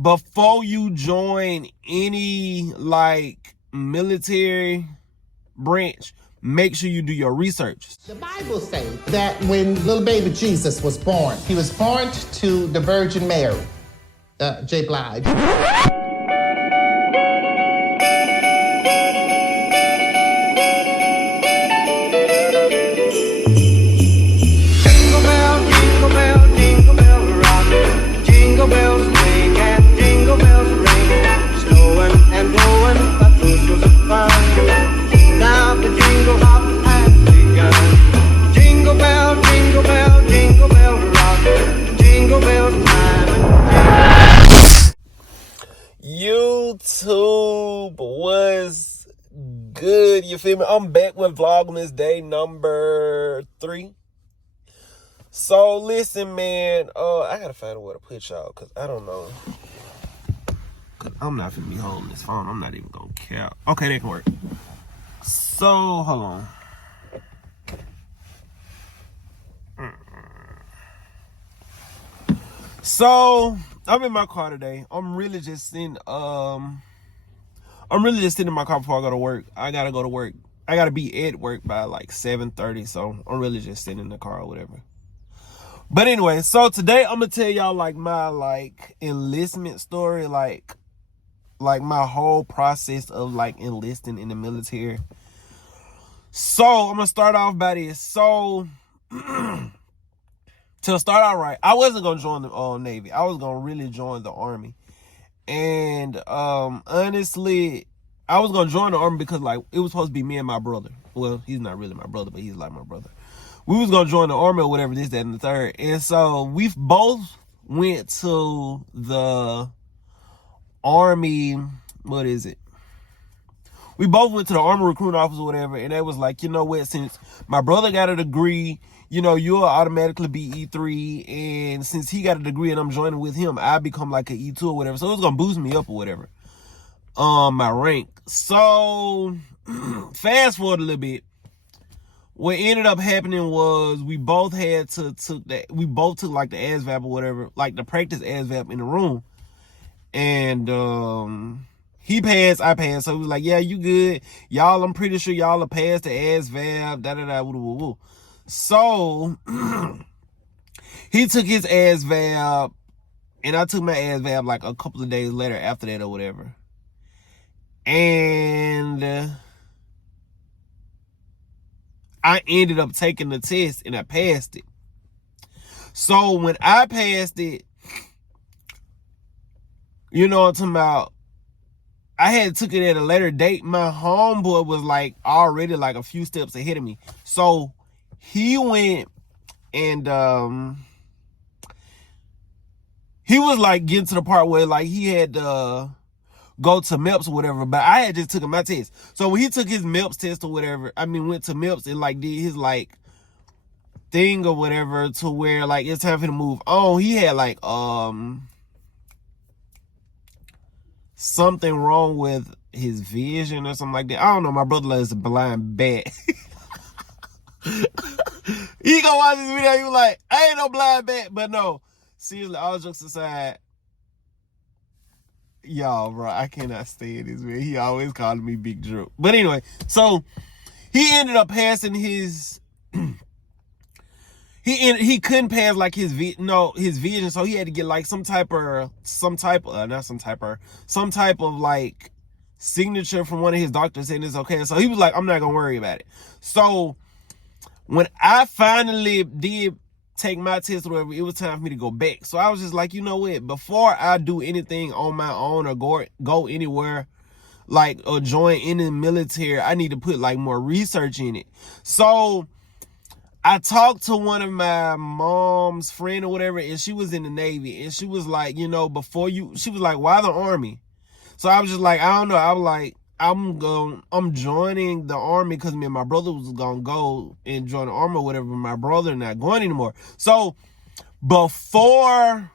before you join any like military branch, make sure you do your research. The Bible says that when little baby Jesus was born, he was born to the Virgin Mary. J. Blige. Jingle bell rock, jingle bells swing and jingle bells ring. Snowing and blowing, the bushels of fun. Now the jingle hop has begun. Jingle bell, jingle bell, jingle bell rock, jingle bells time. YouTube was good, you feel me? I'm back with Vlogmas day number 3. So listen, man, I gotta find a way to put y'all, cause I don't know. Cause I'm not finna be holding this phone. I'm not even gonna care. Okay, that can work. So hold on. So I'm in my car today. I'm really just sitting in my car before I go to work. I gotta go to work. I gotta be at work by like 7:30. So I'm really just sitting in the car or whatever. But anyway, so today I'm gonna tell y'all like my like enlistment story, like my whole process of like enlisting in the military. So I'm gonna start off by this. So to start out right, I wasn't gonna join the Navy. I was gonna really join the Army. And honestly, I was gonna join the Army because like it was supposed to be me and my brother. Well, he's not really my brother, but he's like my brother. We was gonna join the Army or whatever, this, that, and the third. And so we both went to the Army, what is it? We both went to the Army recruiting office or whatever, and they was like, you know what, since my brother got a degree, you know, you'll automatically be E3, and since he got a degree and I'm joining with him, I become like an E2 or whatever. So it was gonna boost me up or whatever. My rank. So fast forward a little bit. What ended up happening was we both had to took like the ASVAB or whatever, like the practice ASVAB in the room. And he passed, I passed. So he was like, yeah, you good. Y'all, I'm pretty sure y'all will pass the ASVAB, da-da-da, woo-woo-woo. So he took his ASVAB, and I took my ASVAB like a couple of days later after that or whatever. And I ended up taking the test and I passed it. So when I passed it, you know what I'm talking about, I had took it at a later date. My homeboy was like already like a few steps ahead of me. So he went and he was like getting to the part where like he had to go to MEPS or whatever, but I had just took my test. So when he took his MEPS test or whatever, I mean went to MEPS and like did his like thing or whatever to where like it's time for him to move on, he had like something wrong with his vision or something like that. I don't know, my brother is a blind bat. He gonna watch this video, he was like, I ain't no blind bat. But no, seriously, all jokes aside, y'all, bro, I cannot stand this man. He always calling me Big Drew. But anyway, so he ended up passing his he couldn't pass like his vision, so he had to get like some type of like signature from one of his doctors saying it's okay. So he was like, I'm not gonna worry about it. So when I finally did take my test or whatever, it was time for me to go back. So I was just like, you know what, before I do anything on my own or go anywhere like or join in the military, I need to put like more research in it. So I talked to one of my mom's friend or whatever, and she was in the Navy, and she was like, you know, she was like, why the Army? So I was just like, I don't know. I was like, I'm joining the Army because me and my brother was gonna go and join the Army or whatever, but my brother not going anymore. So before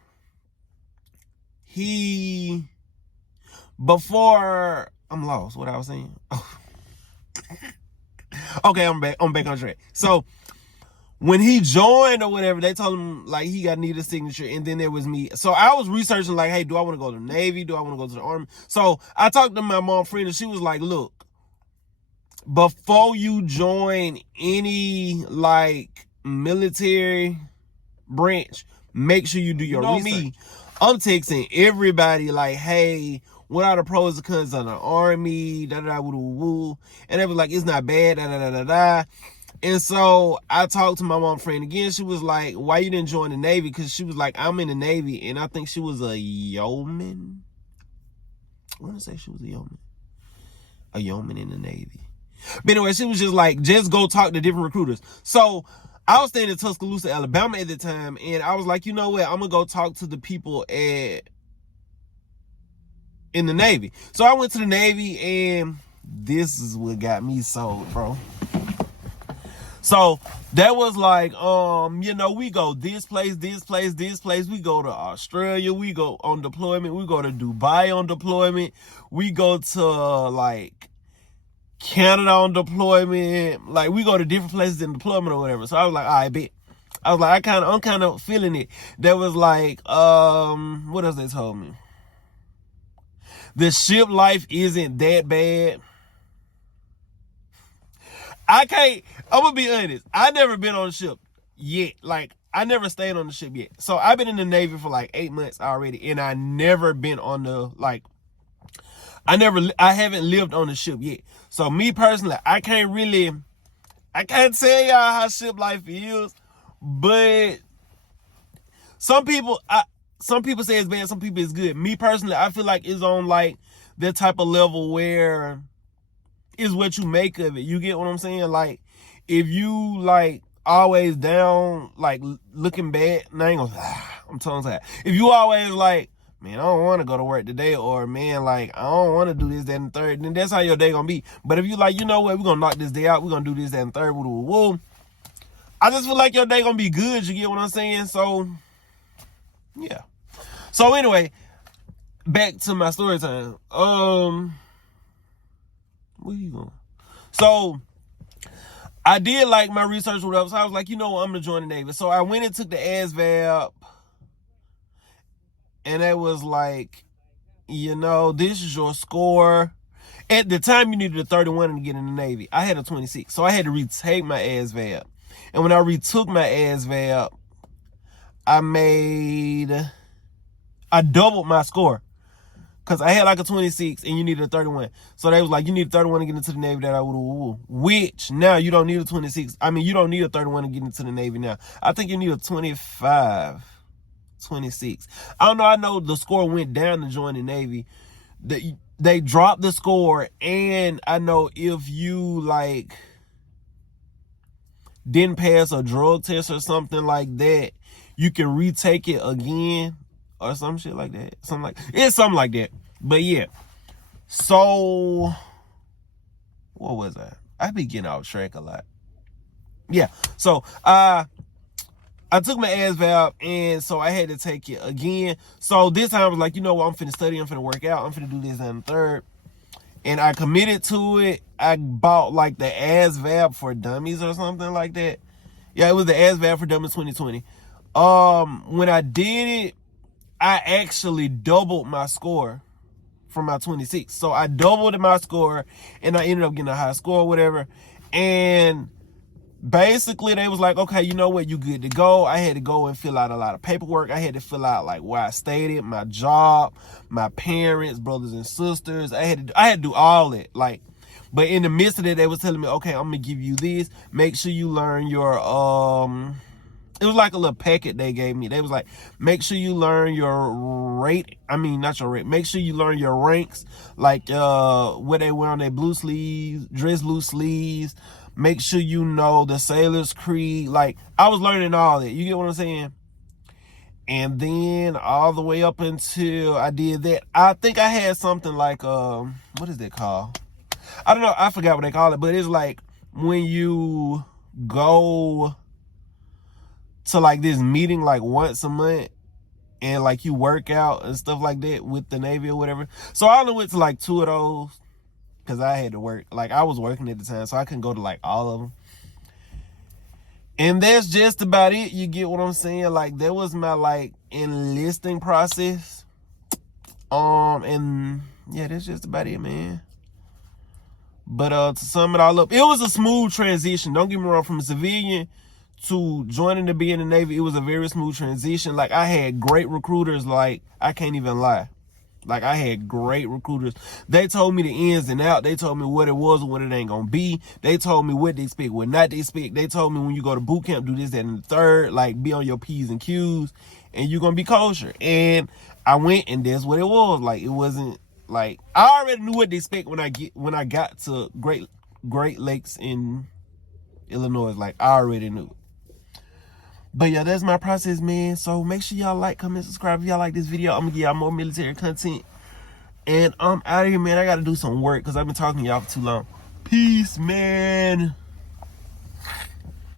I'm lost what I was saying. Okay, I'm back on track. So when he joined or whatever, they told him like he got needed a signature, and then there was me. So I was researching like, hey, do I want to go to the Navy? Do I want to go to the Army? So I talked to my mom friend, and she was like, look, before you join any like military branch, make sure you do your research. Me, I'm texting everybody like, hey, what are the pros and cons of the Army? Da da da woo woo. And they was like, it's not bad. Da da da da da. And so I talked to my mom friend again. She was like, why you didn't join the Navy? Because she was like, I'm in the Navy, and I think she was a yeoman. I want to say she was a yeoman. A yeoman in the Navy. But anyway, she was just like, just go talk to different recruiters. So I was staying in Tuscaloosa, Alabama at the time, and I was like, you know what? I'm going to go talk to the people in the Navy. So I went to the Navy, and this is what got me sold, bro. So that was like, you know, we go this place, this place, this place. We go to Australia. We go on deployment. We go to Dubai on deployment. We go to like Canada on deployment. Like we go to different places in deployment or whatever. So I was like, all right, bet. I was like, I'm kind of feeling it. There was like, what else they told me? The ship life isn't that bad. I'm gonna be honest. I never been on a ship yet. Like, I never stayed on the ship yet. So I've been in the Navy for like 8 months already, and I never been on the, like, I haven't lived on the ship yet. So me personally, I can't tell y'all how ship life is, but some people say it's bad, some people it's good. Me personally, I feel like it's on like that type of level where is what you make of it. You get what I'm saying? Like, if you like always down, like looking bad, I'm tongue tied. If you always like, man, I don't want to go to work today, or man, like, I don't want to do this, that, and third, then that's how your day gonna be. But if you like, you know what, we're gonna knock this day out, we're gonna do this, that, and third, woo, woo, woo, I just feel like your day gonna be good. You get what I'm saying? So, yeah. So anyway, back to my story time. Where you going? So I did like my research or whatever. So I was like, you know what, I'm gonna join the Navy. So I went and took the ASVAB, and it was like, you know, this is your score. At the time, you needed a 31 to get in the Navy. I had a 26, so I had to retake my ASVAB. And when I retook my ASVAB, I doubled my score. Because I had like a 26 and you needed a 31. So they was like, you need a 31 to get into the Navy. Which now you don't need a 26. I mean, you don't need a 31 to get into the Navy now. I think you need a 25, 26. I don't know. I know the score went down to join the Navy. They dropped the score. And I know if you like didn't pass a drug test or something like that, you can retake it again. Or some shit like that. It's something like that. But yeah. So, what was I? I be getting off track a lot. Yeah. So, I took my ASVAB, and so I had to take it again. So this time I was like, you know what? I'm finna study. I'm finna work out. I'm finna do this and the third. And I committed to it. I bought like the ASVAB for Dummies or something like that. Yeah, it was the ASVAB for Dummies 2020. When I did it, I actually doubled my score from my 26. So I doubled my score, and I ended up getting a high score or whatever. And basically they was like, okay, you know what, you good to go. I had to go and fill out a lot of paperwork. I had to fill out like where I stayed at, my job, my parents, brothers and sisters. I had to do all that. Like, but in the midst of that, they was telling me, okay, I'm gonna give you this. Make sure you learn your it was like a little packet they gave me. They was like, make sure you learn your rate. I mean, not your rate. Make sure you learn your ranks. Like what they wear on their blue sleeves, dress blue sleeves. Make sure you know the Sailor's Creed. Like, I was learning all that. You get what I'm saying? And then all the way up until I did that, I think I had something like, what is that called? I don't know. I forgot what they call it. But it's like when you go to like this meeting like once a month, and like you work out and stuff like that with the Navy or whatever. So I only went to like 2 of those because I had to work. Like, I was working at the time, so I couldn't go to like all of them. And that's just about it. You get what I'm saying? Like, that was my, like, enlisting process. And yeah, that's just about it, man. But to sum it all up, it was a smooth transition. Don't get me wrong, from a civilian to joining to be in the Navy, it was a very smooth transition. Like, I had great recruiters. Like, I can't even lie. Like, I had great recruiters. They told me the ins and out. They told me what it was and what it ain't gonna be. They told me what they expect, what not they expect. They told me when you go to boot camp, do this, that, and the third. Like, be on your P's and Q's, and you're gonna be kosher. And I went, and that's what it was. Like, it wasn't like, I already knew what to expect when I got to Great Lakes in Illinois. Like, I already knew. But yeah, that's my process, man. So make sure y'all like, comment, subscribe if y'all like this video. I'm gonna give y'all more military content. And I'm out of here, man. I gotta do some work because I've been talking to y'all for too long. Peace, man.